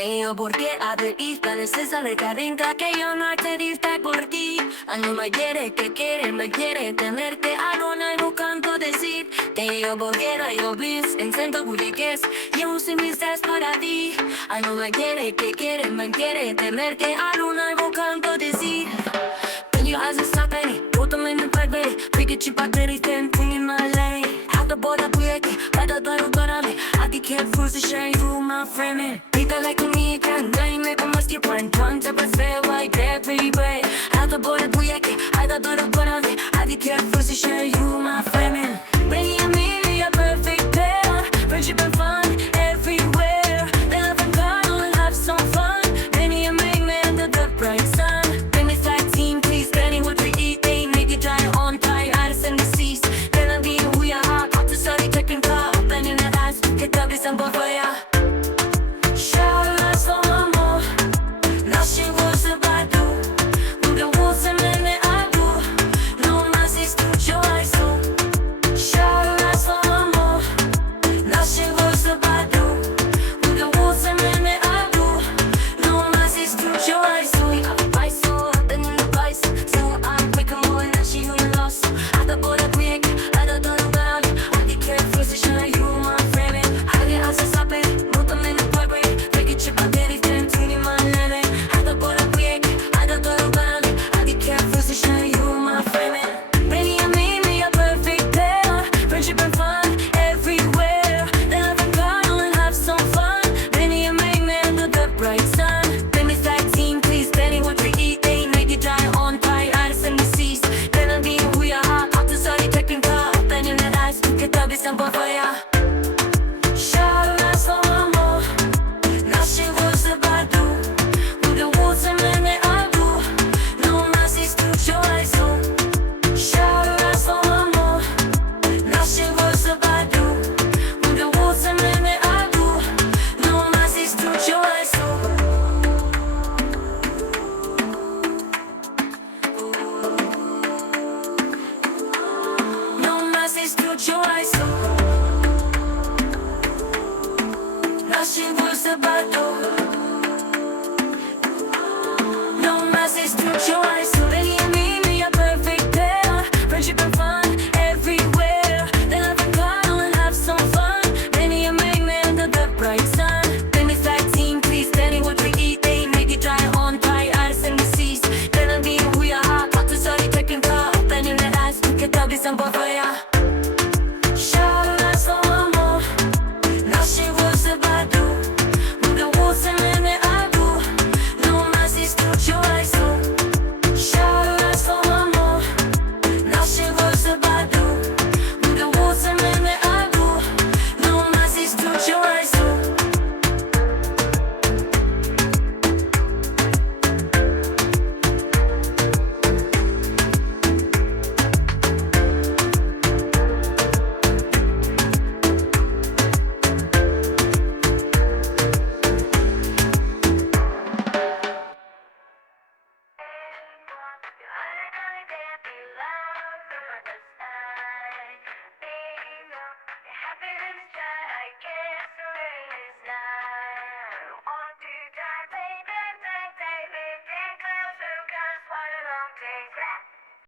Te io porque aderista esa recarenta que yo no acredita por ti. No me quiere que quiere, me quiere tenerte. No no canto decir. Te io porque yo bis, intento publiques. Yo sin mis para ti. No me quiere que quiere, me quiere tenerte. No no canto decir. When you eyes are stopping, put them in the pipe, pick it cheap, I did it, then put in my lane. Out the border, quick, by the door, but I can't force the shame through my frame. Beat like